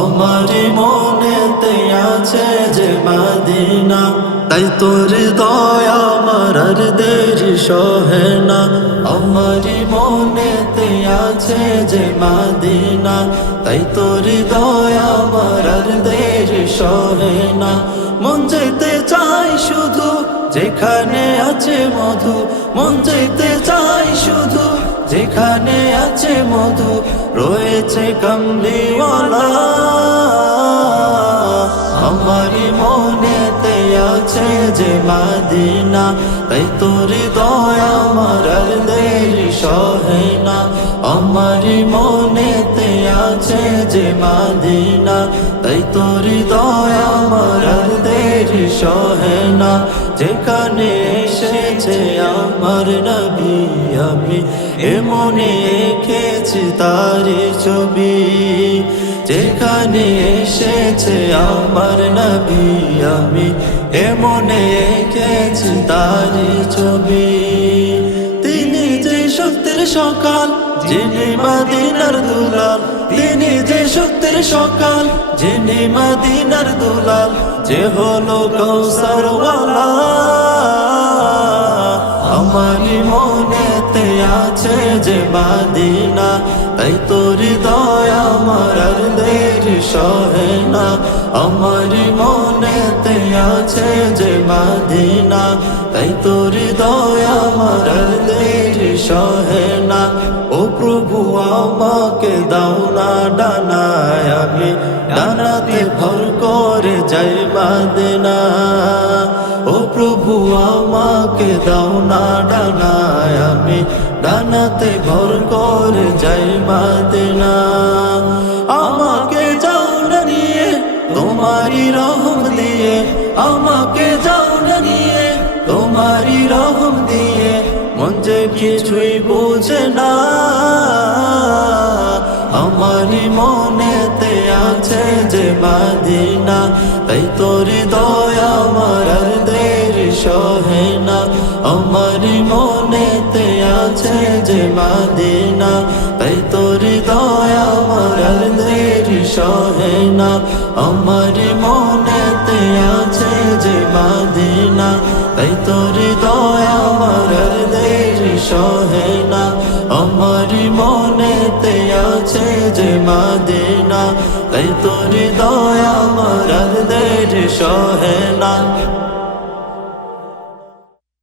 আমার মনেতে আছে যে মদিনা, তাই তোর দয়া আমার আর দেরি সহে না। আমার মনেতে আছে যে মদিনা, তাই তোর দয়া আমার আর দেরি সহে না। মন যেতে চাই শুধু যেখানে আছে মধু, মন যেতে চাই শুধু যেখানে আছে মধু, রয়েছে কামলিওয়ালা। আমার মনেতে আছে যে মদিনা, তাই তোর দয়া আমার আর দেরি সহে না। আমার মনেতে আছে যে মদিনা, তাই তোর দয়া আমার আর দেরি সহে না। যেখানে এসেছে আমার নবী, আমি এমনে এঁকেছি তার ছবি। যেখানে এসেছে আমার নবী, আমি এমনে এঁকেছি তার ছবি। তিনি যে সত্যের সকাল, যিনি মদিনার দুলাল, তিনি যে সত্যের সকাল, যিনি মদিনার দুলাল, যে হলো কৌসারওয়ালা। আমার মনেতে আছে যে মদিনা, তাই তোর দয়া আমার আর দেরি সহে না। আমার মনেতে আছে যে মদিনা, তাই তোর দয়া আমার আর দেরি সহে না। ও প্রভু আমাকে দাও না ডানায়, আমি ডানাতে ভর করে যাই মদিনা। ও প্রভু আমাকে দাও না ডানায়, আমি ডানাতে ভর করে যাই মদিনা। আমাকে যাও না নিয়ে তোমারি রহম দিয়ে, আমাকে যাও না নিয়ে তোমারি রহম দিয়ে, মন যে কিছুই বোঝে না। আমার মনেতে আছে যে মদিনা, তাই তোর দয়া আমার আর দেরি সহে না। আমার মনেতে আছে যে মদিনা, তাই তোর দয়া আমার আর দেরি সহে না। আমার মনেতে আছে যে মদিনা, তাই তোর দয়া আমার আর দেরি সহে না। আমার মনেতে আছে যে মদিনা, তাই তোর দয়া আমার আর দেরি সহে না।